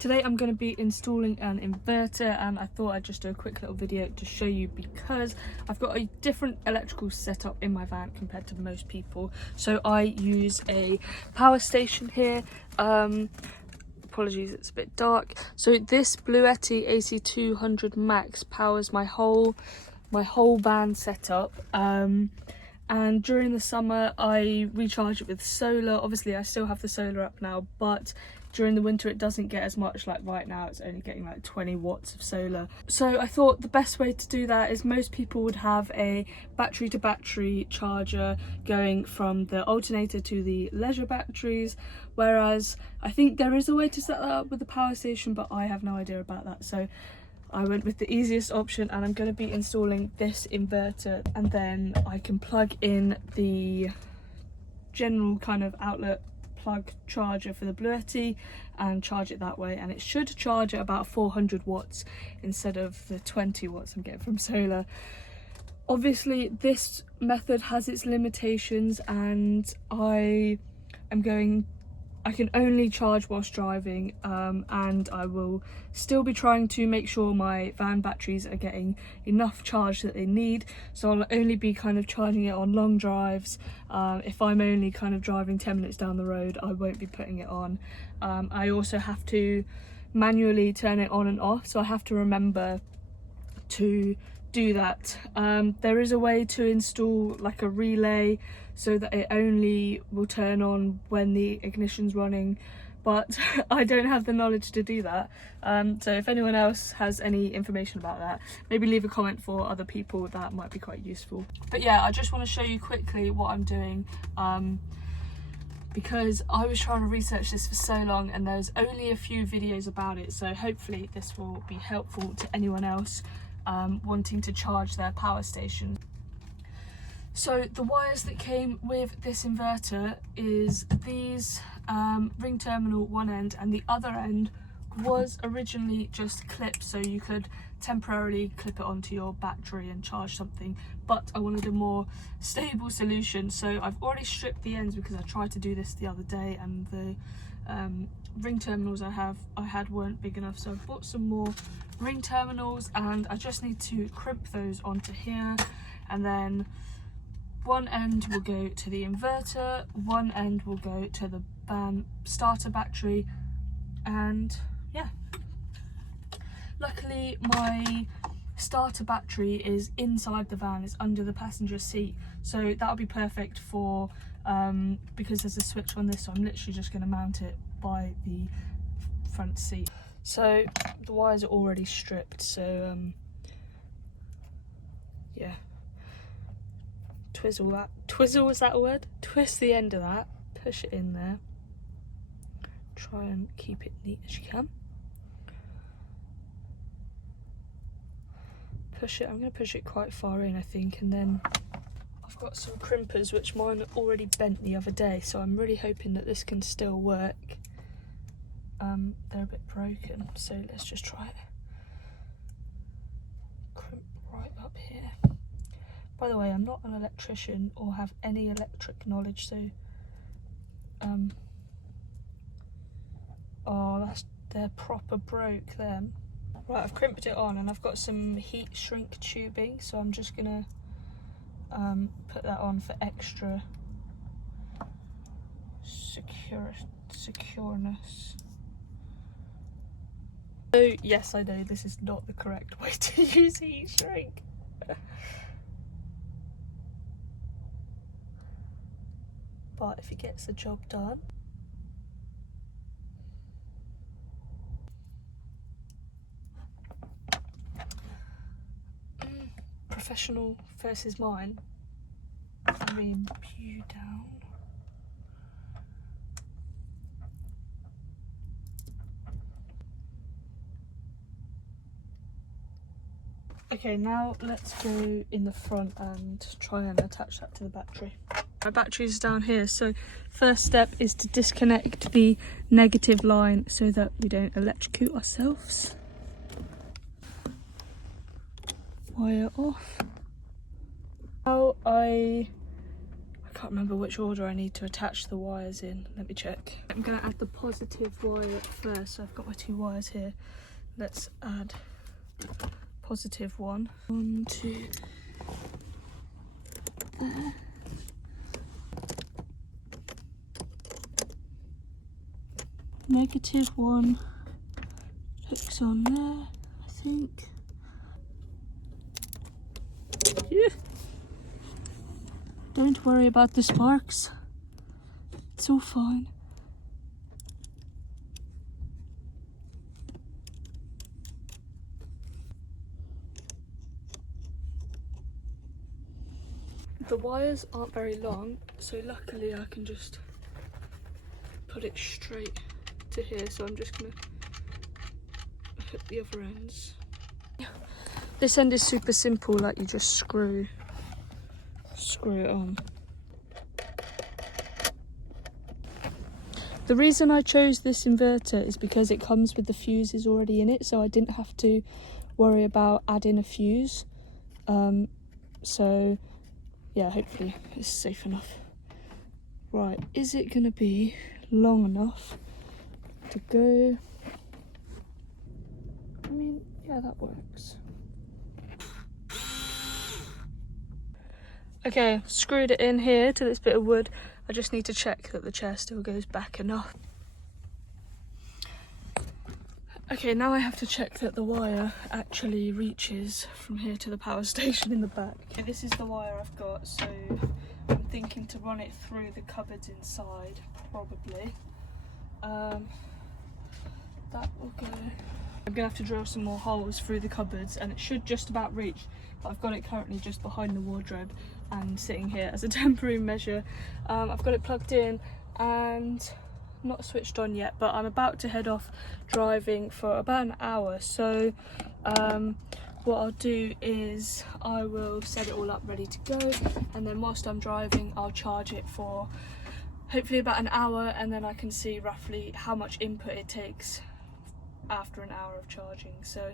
Today I'm going to be installing an inverter, and I thought I'd just do a quick little video to show you because I've got a different electrical setup in my van compared to most people. So I use a power station here. Apologies, it's a bit dark. So this BLUETTI AC200 Max powers my whole van setup. And during the summer I recharge it with solar. Obviously I still have the solar up now, but during the winter it doesn't get as much. Like right now it's only getting like 20 watts of solar. So I thought the best way to do that is most people would have a battery to battery charger going from the alternator to the leisure batteries, whereas I think there is a way to set that up with the power station, but I have no idea about that. So I went with the easiest option, and I'm going to be installing this inverter, and then I can plug in the general kind of outlet plug charger for the BLUETTI and charge it that way, and it should charge at about 400 watts instead of the 20 watts I'm getting from solar. Obviously this method has its limitations, and I can only charge whilst driving, and I will still be trying to make sure my van batteries are getting enough charge that they need. So I'll only be kind of charging it on long drives. If I'm only kind of driving 10 minutes down the road, I won't be putting it on. I also have to manually turn it on and off, so I have to remember to do that. There is a way to install like a relay so that it only will turn on when the ignition's running, but I don't have the knowledge to do that. So if anyone else has any information about that, maybe leave a comment for other people. That might be quite useful. But yeah, I just want to show you quickly what I'm doing, because I was trying to research this for so long and there's only a few videos about it, so hopefully this will be helpful to anyone else wanting to charge their power station. So the wires that came with this inverter is these ring terminal one end, and the other end was originally just clipped so you could temporarily clip it onto your battery and charge something, but I wanted a more stable solution, so I've already stripped the ends because I tried to do this the other day and the ring terminals I had weren't big enough, so I've bought some more ring terminals, and I just need to crimp those onto here, and then one end will go to the inverter, one end will go to the van starter battery, and yeah. Luckily my starter battery is inside the van, it's under the passenger seat, so that'll be perfect for because there's a switch on this, so I'm literally just going to mount it by the front seat. So the wires are already stripped, so yeah, twizzle, is that a word? Twist the end of that, push it in there, try and keep it neat as you can. Push it, I'm going to push it quite far in I think, and then I've got some crimpers which mine already bent the other day, so I'm really hoping that this can still work. They're a bit broken, so let's just try it. Crimp right up here. By the way, I'm not an electrician or have any electric knowledge, so oh, they're proper broke then. Right, I've crimped it on, and I've got some heat shrink tubing, so I'm just gonna put that on for extra secureness. So yes, I know this is not the correct way to use heat shrink. But if it gets the job done. Professional versus mine. I mean, pew down. Okay, now let's go in the front and try and attach that to the battery. My battery's down here, so first step is to disconnect the negative line so that we don't electrocute ourselves. Wire off. Now I can't remember which order I need to attach the wires in. Let me check. I'm going to add the positive wire first. So I've got my 2 wires here. Let's add positive one. 1, 2, there. Negative one hooks on there, I think. Yeah. Don't worry about the sparks. It's all fine. The wires aren't very long, so luckily I can just put it straight to here. So I'm just gonna hook the other ends. This end is super simple, like you just screw it on. The reason I chose this inverter is because it comes with the fuses already in it, so I didn't have to worry about adding a fuse. So yeah, hopefully it's safe enough. Right, is it gonna be long enough to go? I mean, yeah, that works. Okay, screwed it in here to this bit of wood. I just need to check that the chair still goes back enough. Okay, now I have to check that the wire actually reaches from here to the power station in the back. Okay, this is the wire I've got, so I'm thinking to run it through the cupboards inside, probably. That will go. I'm gonna have to drill some more holes through the cupboards, and it should just about reach, but I've got it currently just behind the wardrobe and sitting here as a temporary measure. I've got it plugged in and not switched on yet, but I'm about to head off driving for about an hour. So what I'll do is I will set it all up ready to go, and then whilst I'm driving I'll charge it for hopefully about an hour, and then I can see roughly how much input it takes after an hour of charging. So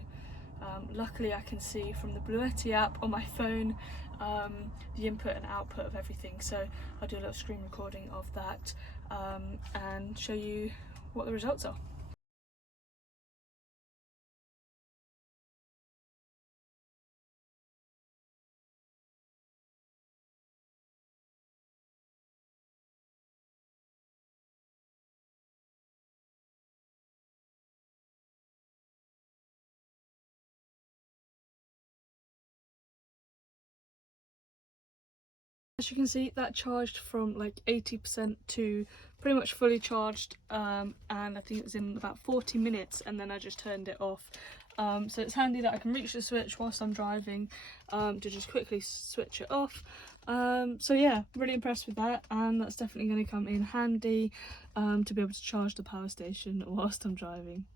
luckily I can see from the BLUETTI app on my phone the input and output of everything, so I'll do a little screen recording of that and show you what the results are. As you can see, that charged from like 80% to pretty much fully charged, and I think it was in about 40 minutes, and then I just turned it off. So it's handy that I can reach the switch whilst I'm driving to just quickly switch it off. So yeah, really impressed with that, and that's definitely going to come in handy to be able to charge the power station whilst I'm driving.